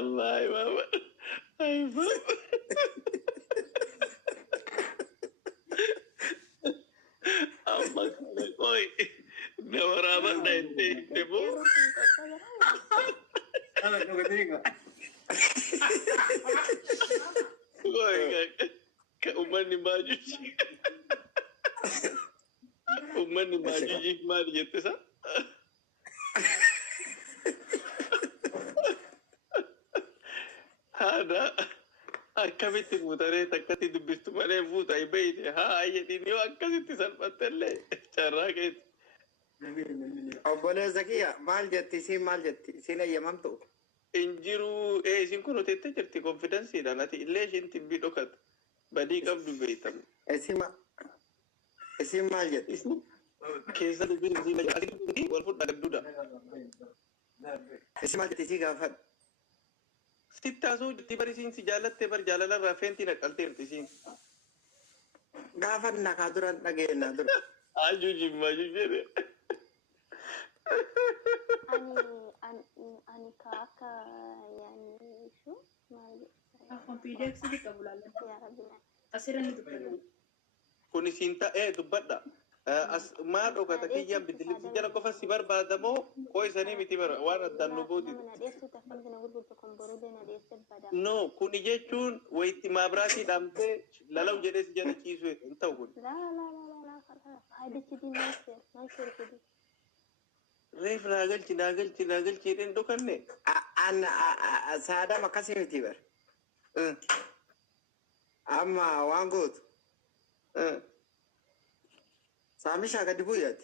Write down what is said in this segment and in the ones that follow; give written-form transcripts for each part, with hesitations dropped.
الله يا بابا أي بابا أما كوي نورا بنا إنتي تبو أنا كوي كوي كأمني ماجوجي أمني ماجوجي ما رجعت هذا أكملت مدري تكتي دبست مالي فوت أي بيت ها أي دينيو أكملت سالفة اللي شراكت أبونا زكية مال جتي سين مال جتي سين أي ممتو إنجرو إيه سين كنو تتجرتي كونفيدنسي ده نتي ليش أنت بيدوكت بدي قبل بيتم اسم مال جتي كيسة دبين زي ما جالي والفوت نقدودا اسم مال جتي سين قافت ستة سو جتي بريسين سجالت تبر جاللا رافين تي نقلتين تسين قافت نكادرا نجينا در آجو جيما جيجي أني كاكا يعني شو ما أخوان بيدك سيدي قبولة يا ربنا أسيرني تبتلون كوني سينتا إيه دبدا as maal dhokatati yan bidilisi jala qofa si barbaadamoo koo isanii miti bara waan addaan nu booti no kuni jechuun wayitti maabiraatii dhaamtee lalaw jedhee si jala ciisu hin ta'u kun reef naagalchi jedheen dhokanne an saada makasi miti bar amma waan gootu Samisha gadi buyat.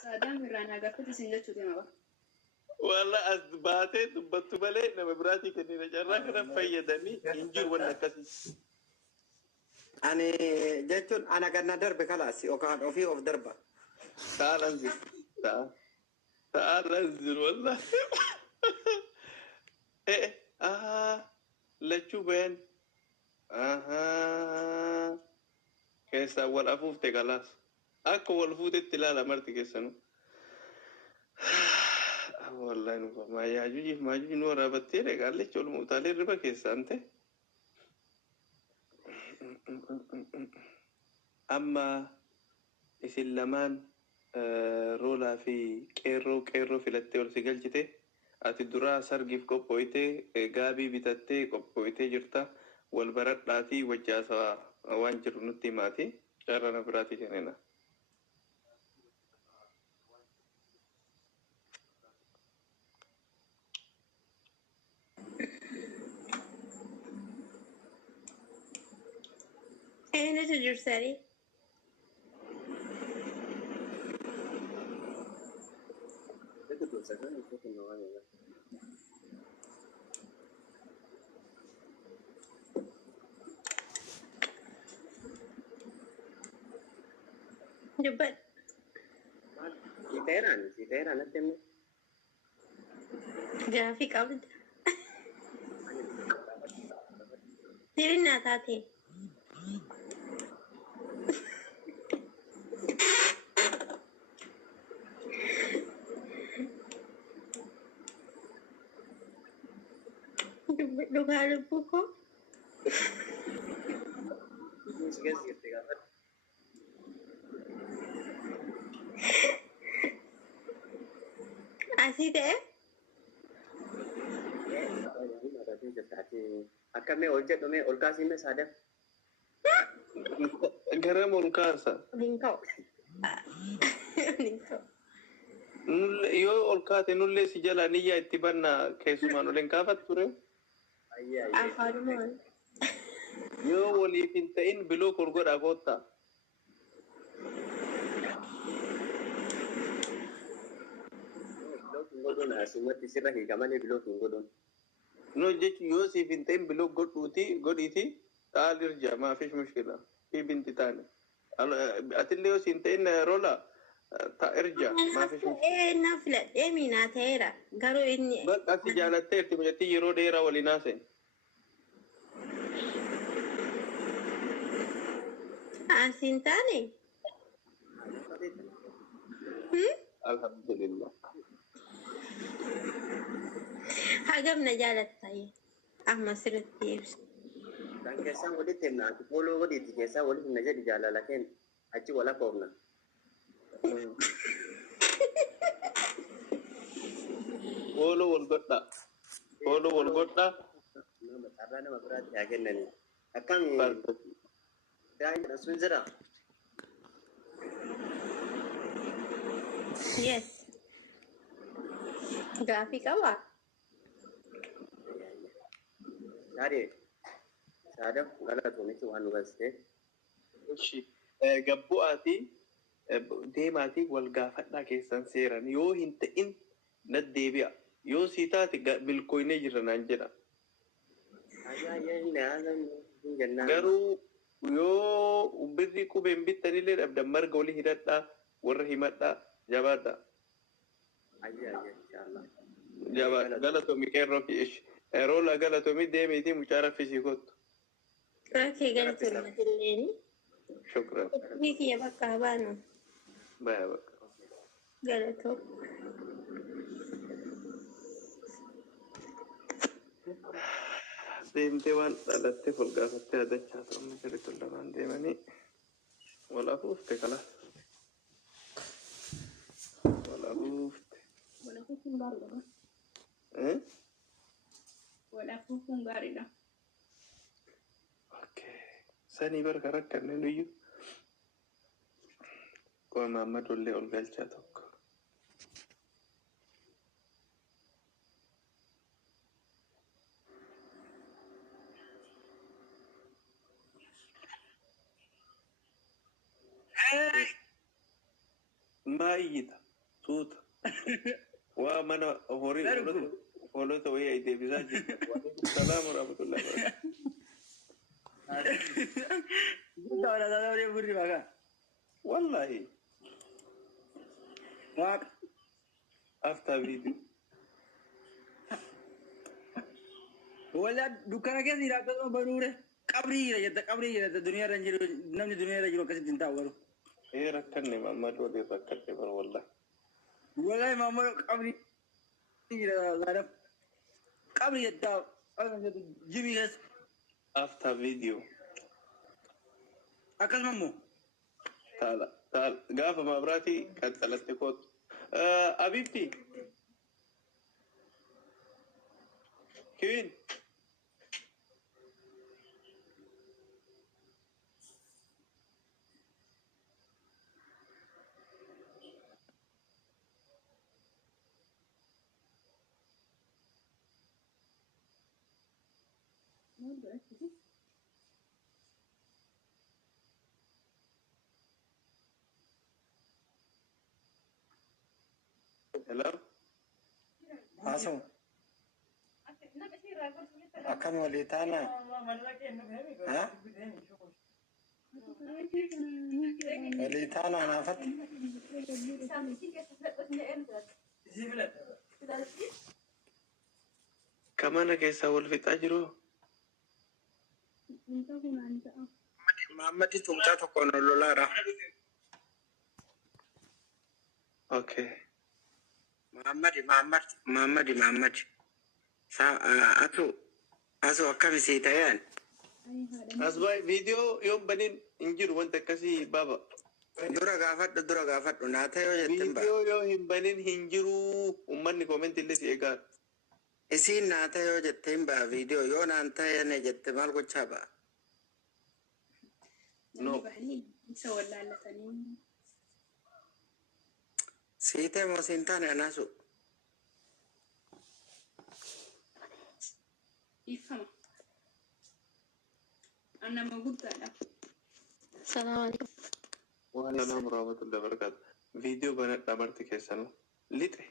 Sadam Irana gafet sinja chuti ma ba. Walla asbate dubbattu malee nama biraati kennina carraa kana fayyadanii injir waan akkasii. Ani jechuun ana ganna darbe kalaasi yookaan ofii of darba. Ta'aan anzir walla. Lachuu bayan. Keessa wal afuufte galaas akka wal fuutetti ilaala marti keessanu wallahi nufa maayyaajujiif maajuji nu waraabattee dhaqaallecha ol muutaalee riba keessaan ta'e amma isin lamaan roolaa fi qeerroo filattee ol si galchite ati duraa sargiif qophooytee gaabii bitattee qophooytee jirta والبرد وجاسا وانجر نتي ماتي شارنا براتي كننا أين تجر ساري؟ جبت سيتيران التم جا في قبل تيرنا تاتي جبت لو قالوا بوكو Así de? Akka me oljet me olkasi me sadam. Garam olkasa. Linkau. Linkau. Yo olkate nulle si jala niyya itti banna keessumaan olen kaafat ture. Afaanumaan. Yo waliif hin ta'in biloo korgodhaa koottaa. Godon asumatti sirra hiikamanii bilootuun godon. No jechuun yoo siif hin ta'in biloo godhiiti dhaal irja maafish mushkila fi binti taane. Atillee yoo si hin ta'in rola ta irja maafish mushkila. Na filadhee miinaa ta'eera garuu inni. Bakka si jaalatteerti mucattii yeroo dheeraa waliin haasa'e. Asiin taane? alhamdulillah. Hagamna jaalat ta'i. Amma sirriitti ibsa. Kan keessaan walitti himna ati fooloo walitti keessaa walitti himna jedhi jaalala keen achi wala koofna. Follow wal godha. Follow wal godha. Nama carraa nama biraatti haa kennani. Akkam daa'ima sun jira. Yes. Gaaffii qabaa? Saada galatoomiti waan nu galchite. Ishi gabbu'aati deemaati wal gaafadhaa keessan seeran yoo hin ta'in naddeebi'a. Yoo sii taate milkooynee jirra naan jedha. Garuu yoo birri qubeen bittanillee dhabdan marga walii hidhadhaa warra himadhaa jabaadhaa. Jabaadha galatoomi qeerroo fi ishi. Roola galatoomi deemiitii mucaa raffisii kottu. Okay, galatoomi. Shukran. Biki ya bakka baanu. Baya bakka. Galatoo. Deemtee waan dhalattee folgaafattee adachaa ta'umni jirtu lamaan deemanii wal afuufte kala. Wal afuufte. Wal afuufuun gaariidha. Wal afuufuun gaariidha. Sanii barka rakkanneen iyyuu qooma ammadollee ol galchaa tokko. Maa iyyita suuta waa mana horii hoolota wayii ay deebisaa jirta. Salaamu rahmatullahi wa barakatuh. Wallahi. What? After video. Wala dukana ke sira to barure qabri ya ta dunia ranjiro namni dunia ranjiro kasi tinta waru. Rakkanne Muhammad wali rakkanne bar wallahi. Wallahi Muhammad qabri ya garab qabri ya ta jimi has after video. Akal mamu. Taala gaafa mabraati kan talatte koot. Abibti. Kevin. Hello? Aso. Akkam walii taana? Ha? Walii taana naafatti? Kamana keessa wal fixaa jiru? Muhammad tumcaa tokkoon lolaadha. Okay. Muhammad. Asu akkam isii ta'een? Asbaa video yoom banin hin jiru wanta akkasii baba. Dura gaafadhu naa ta'ee jettin ba. Video yoo hin banin hin jiru ummanni comment illee si eegaa. Isiin naa ta'ee jettin ba video yoo naan ta'een jette maal gochaa ba? No. Isa wallaallatanii. Siitee moo siin taane anaasu? Ifama. Annama guddaadha. Salaamu alaikum. Waalaikum warahmatullahi wabarakatuh. Video banadhaa marti keessanuu lixe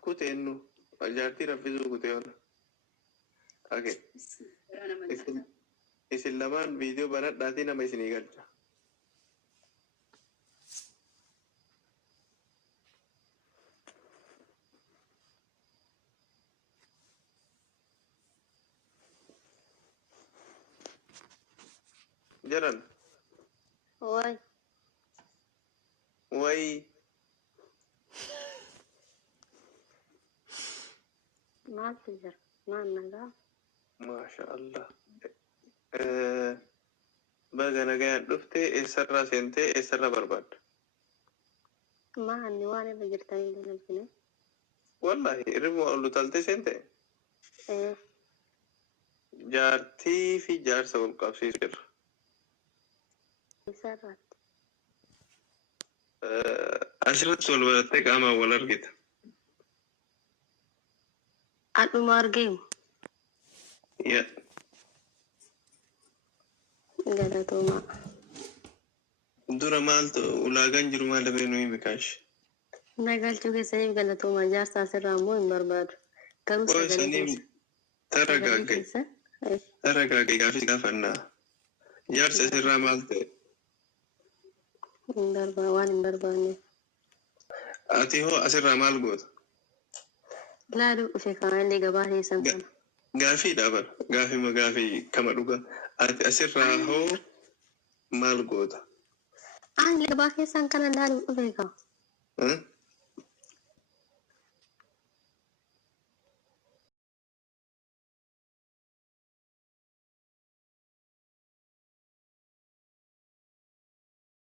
kuteennu jaartii raffisuu kuteewwan. Okay. Isin lamaan video banadhaatii nama isinii galcha. Jaran. Why? Why? ما تجر ما نقا ما شاء الله. بقى أنا قاعد دفتي إسرة سنتي إسرة برباد. ما عندي وانا بجرتني لنفسي. والله رمو أقول تلتي سنتي. إيه جارتي في جار سوى القابسي سر. سرت أشرت والولدتك أما ولرقت. أنا ما أرجع يا قالتوا ما دورا مالتو ولا جنجر مال بينو بكاش. نقال شو كيسيب قالتوا ما جار ساسر رامو برباد كانوا وسنيم ترقاقي ترقاقي قافي قافنا جار ساسر مالتو دربا وان درباني أتي هو أسر مال قوت. لا دو في كمان اللي قبالي سنتنا قافي دابر قافي ما قافي كما دوغا أتي أسر هو مال قوت. اللي قبالي سنتنا لا دو في كمان